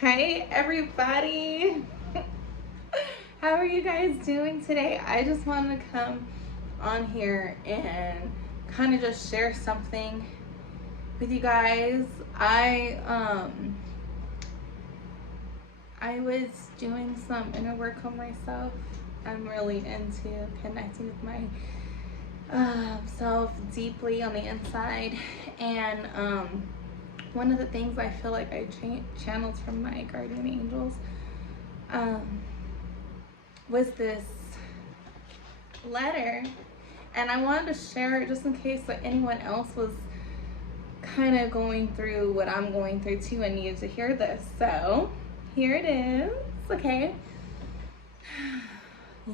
Hi, everybody. How are you guys doing today? I just wanted to come on here and kind of just share something with you guys. I was doing some inner work on myself. I'm really into connecting with my self deeply on the inside, and one of the things I feel like I channeled from my guardian angels um, was this letter, and I wanted to share it just in case that anyone else was kind of going through what I'm going through too and needed to hear this. So here it is. Okay.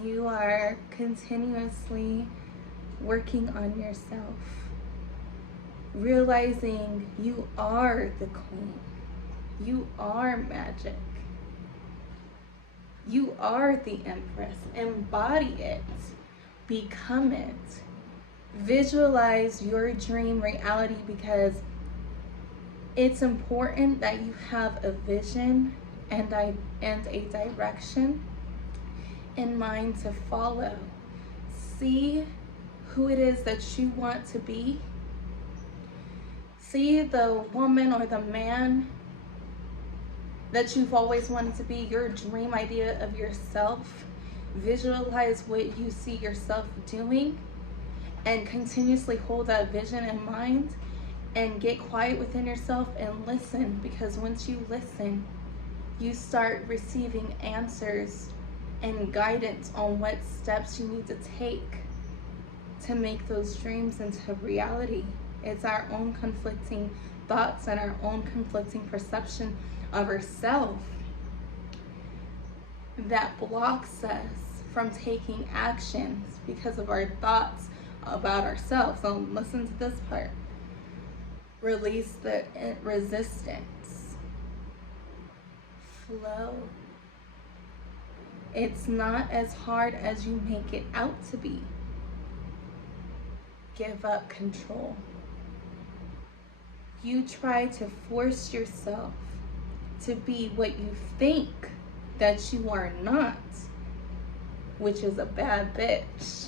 You are continuously working on yourself, realizing you are the queen. You are magic. You are the empress. Embody it. Become it. Visualize your dream reality, because it's important that you have a vision and a direction in mind to follow. See who it is that you want to be. See the woman or the man that you've always wanted to be, your dream idea of yourself. Visualize what you see yourself doing and continuously hold that vision in mind, and get quiet within yourself and listen, because once you listen, you start receiving answers and guidance on what steps you need to take to make those dreams into reality. It's our own conflicting thoughts and our own conflicting perception of ourselves that blocks us from taking actions because of our thoughts about ourselves. So listen to this part. Release the resistance. Flow. It's not as hard as you make it out to be. Give up control. You try to force yourself to be what you think that you are not, which is a bad bitch.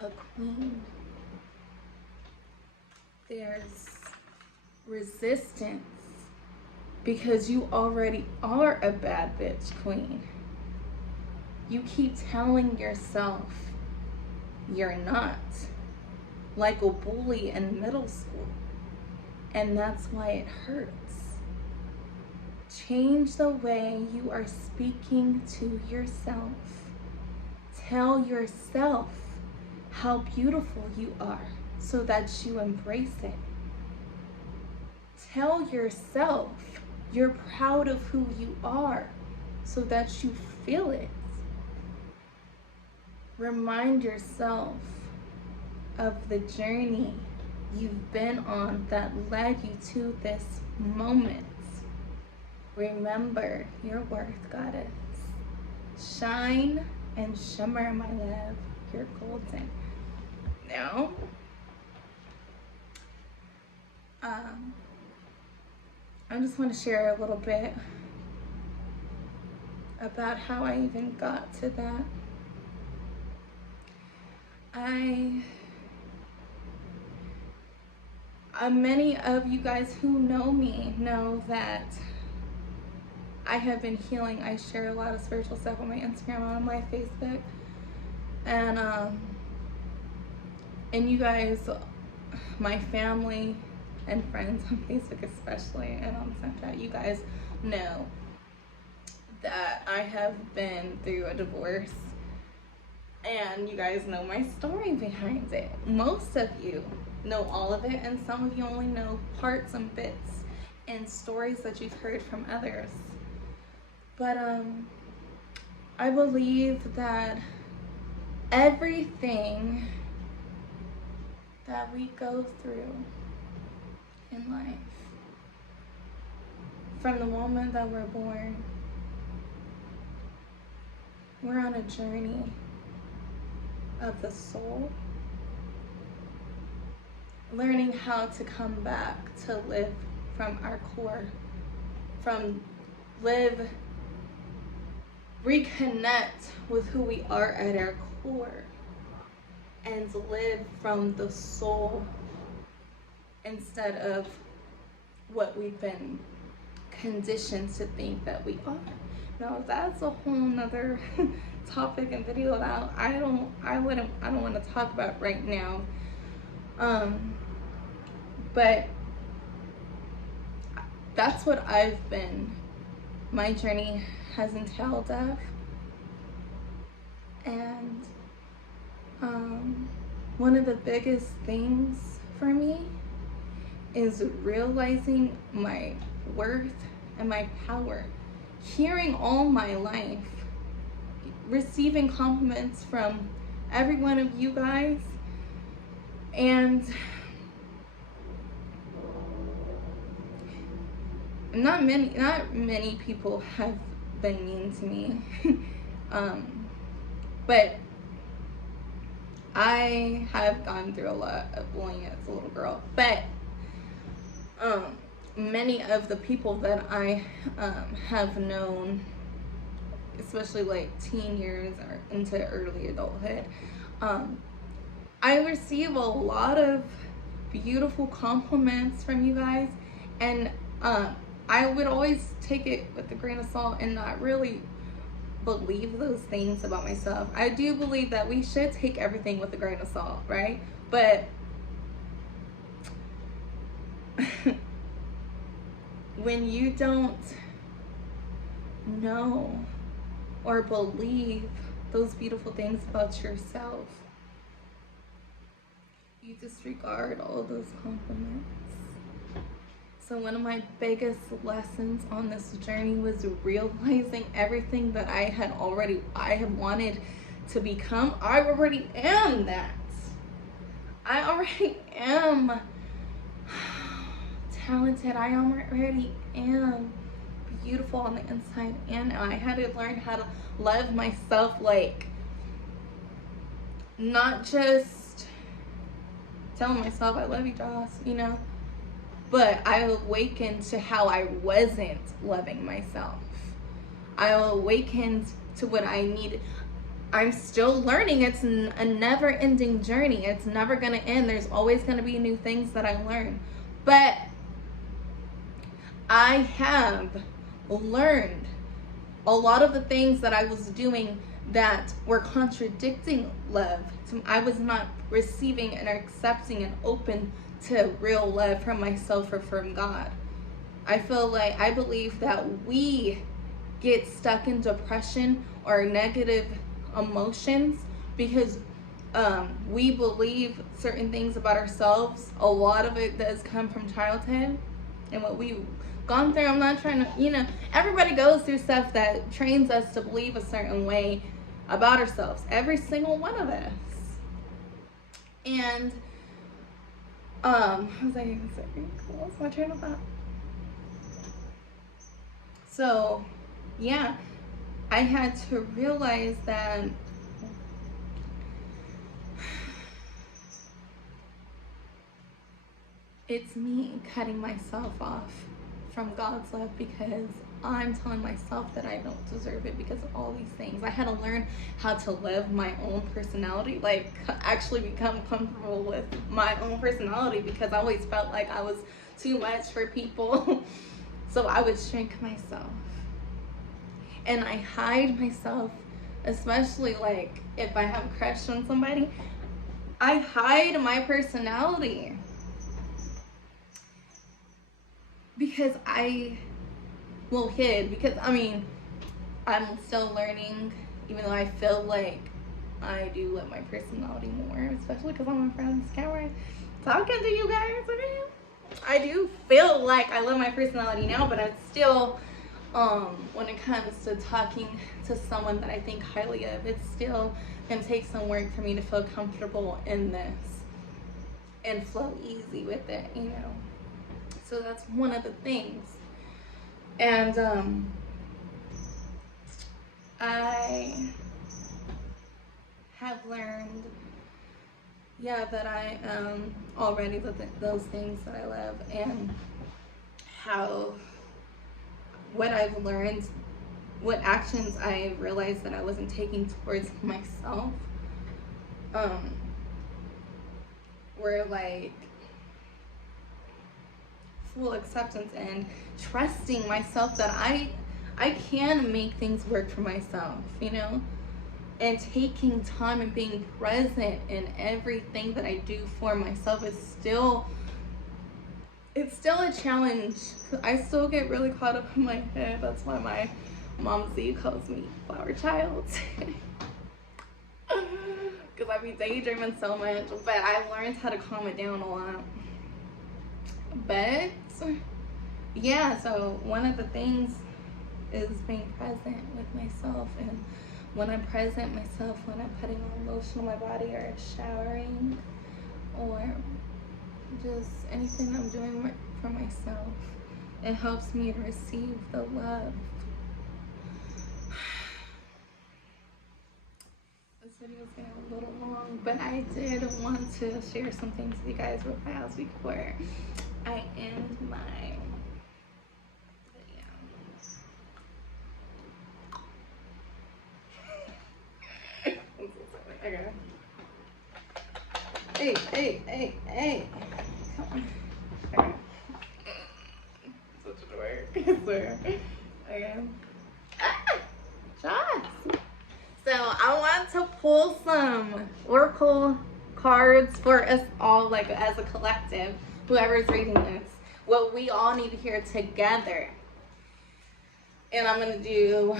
A queen. There's resistance because you already are a bad bitch queen. You keep telling yourself you're not, like a bully in middle school, and that's why it hurts. Change the way you are speaking to yourself. Tell yourself how beautiful you are so that you embrace it. Tell yourself you're proud of who you are so that you feel it. Remind yourself of the journey you've been on that led you to this moment. Remember your worth, goddess. Shine and shimmer, my love. You're golden. Now, I just want to share a little bit about how I even got to that. Many of you guys who know me know that I have been healing. I share a lot of spiritual stuff on my Instagram and on my Facebook. And you guys, my family and friends on Facebook especially, and on Snapchat, you guys know that I have been through a divorce. And you guys know my story behind it. Most of you know all of it, and some of you only know parts and bits and stories that you've heard from others. But I believe that everything that we go through in life, from the moment that we're born, we're on a journey of the soul, learning how to come back to live from our core reconnect with who we are at our core, and live from the soul instead of what we've been conditioned to think that we are. Now that's a whole nother topic and video that I don't want to talk about right now. But that's what my journey has entailed of. And one of the biggest things for me is realizing my worth and my power. Hearing all my life, receiving compliments from every one of you guys, and not many people have been mean to me. But I have gone through a lot of bullying as a little girl. But many of the people that I have known, especially like teen years or into early adulthood, I receive a lot of beautiful compliments from you guys, and I would always take it with a grain of salt and not really believe those things about myself. I do believe that we should take everything with a grain of salt, right? But when you don't know or believe those beautiful things about yourself, you disregard all those compliments. So one of my biggest lessons on this journey was realizing everything that I have wanted to become. I already am that. I already am talented. I already am beautiful on the inside and out. I had to learn how to love myself, like not just telling myself I love you, Joss, but I awakened to how I wasn't loving myself. I awakened to what I needed. I'm still learning. It's a never-ending journey. It's never going to end. There's always going to be new things that I learn. But I have learned a lot of the things that I was doing that were contradicting love. I was not receiving and accepting and open to real love from myself or from God. I believe that we get stuck in depression or negative emotions because we believe certain things about ourselves. A lot of it does come from childhood and what we've gone through. I'm not trying to, everybody goes through stuff that trains us to believe a certain way about ourselves. Every single one of us. And I was like, what's my train of thought? So, yeah, I had to realize that it's me cutting myself off from God's love because I'm telling myself that I don't deserve it because of all these things. I had to learn how to live my own personality, like actually become comfortable with my own personality, because I always felt like I was too much for people. So I would shrink myself. And I hide myself, especially like if I have a crush on somebody, I hide my personality. Because I'm still learning, even though I feel like I do let my personality more, especially because I'm in front of this camera talking to you guys. Okay? I do feel like I love my personality now, but I'm still, when it comes to talking to someone that I think highly of, it's still gonna take some work for me to feel comfortable in this and flow easy with it, So that's one of the things. And I have learned, that I am already those things that I love, and how what I've learned, what actions I realized that I wasn't taking towards myself, were like full acceptance and trusting myself that I can make things work for myself, you know, and taking time and being present in everything that I do for myself is still, it's still a challenge. I still get really caught up in my head. That's why my mom Z calls me flower child. Because I be daydreaming so much, but I learned how to calm it down a lot. But yeah, so one of the things is being present with myself, and when I'm present myself, when I'm putting on lotion on my body or showering or just anything I'm doing for myself, it helps me to receive the love. This video is getting a little long, but I did want to share some things with you guys real fast before I end my video. I'm so sorry. Okay. Hey. Come on. Okay. Such a dork. I swear. Okay. Joss. So I want to pull some oracle cards for us all, like as a collective, whoever's reading this, what we all need to hear together. And I'm gonna do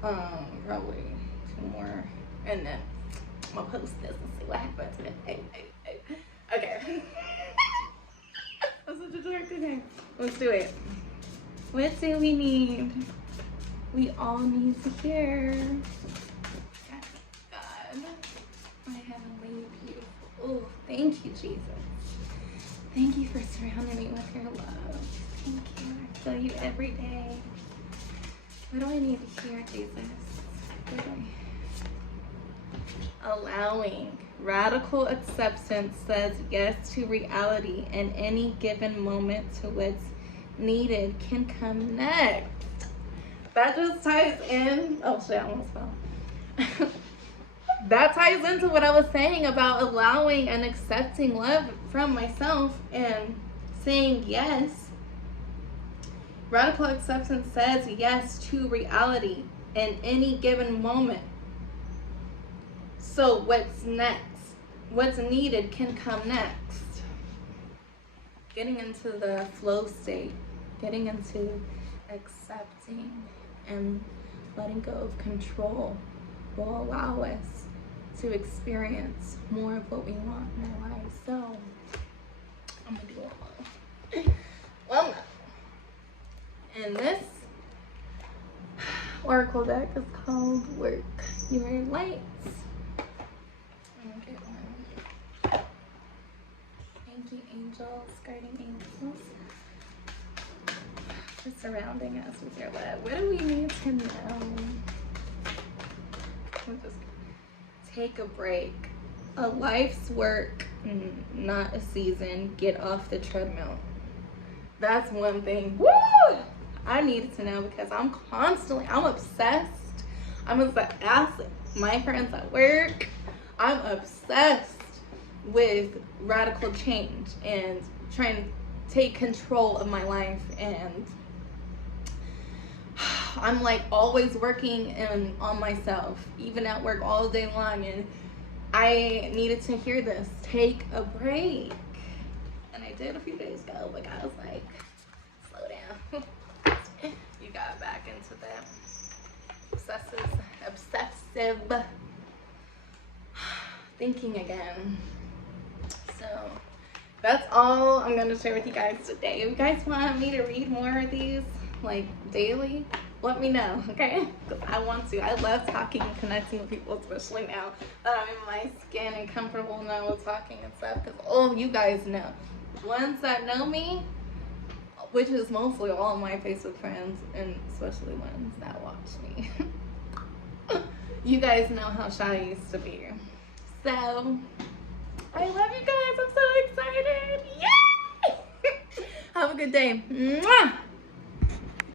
probably 2 more, and then I'm gonna post this and see what happens. Hey. Okay. I'm such a dork. Okay, let's do it. What do we need? We all need to hear. God, my heavenly beautiful. Oh, thank you, Jesus. Thank you for surrounding me with your love. Thank you. I feel you every day. What do I need to hear, Jesus? Allowing. Radical acceptance says yes to reality, and any given moment to what's needed can come next. That just ties in. Oh shit, I almost fell. That ties into what I was saying about allowing and accepting love from myself and saying yes. Radical acceptance says yes to reality in any given moment. So what's next? What's needed can come next. Getting into the flow state, getting into accepting and letting go of control will allow us to experience more of what we want in our lives. So I'm gonna do it all. Well, and this oracle deck is called Work Your Lights. I'm gonna get one. Thank you, angels, guardian angels, for surrounding us with your love. What do we need to know? We'll just take a break. A life's work, not a season. Get off the treadmill. That's one thing. Woo! I needed to know because I'm obsessed. I'm obsessed. My friends at work, I'm obsessed with radical change and trying to take control of my life, and I'm like always working on myself, even at work all day long, and I needed to hear this. Take a break. And I did a few days ago, but I was like, slow down. You got back into that obsessive thinking again. So that's all I'm gonna share with you guys today. If you guys want me to read more of these like daily, let me know, okay? Because I want to. I love talking and connecting with people, especially now that I'm in my skin and comfortable now with talking and stuff. Because all you guys know, ones that know me, which is mostly all my Facebook friends, and especially ones that watch me. You guys know how shy I used to be. So, I love you guys. I'm so excited. Yay! Have a good day. Mwah!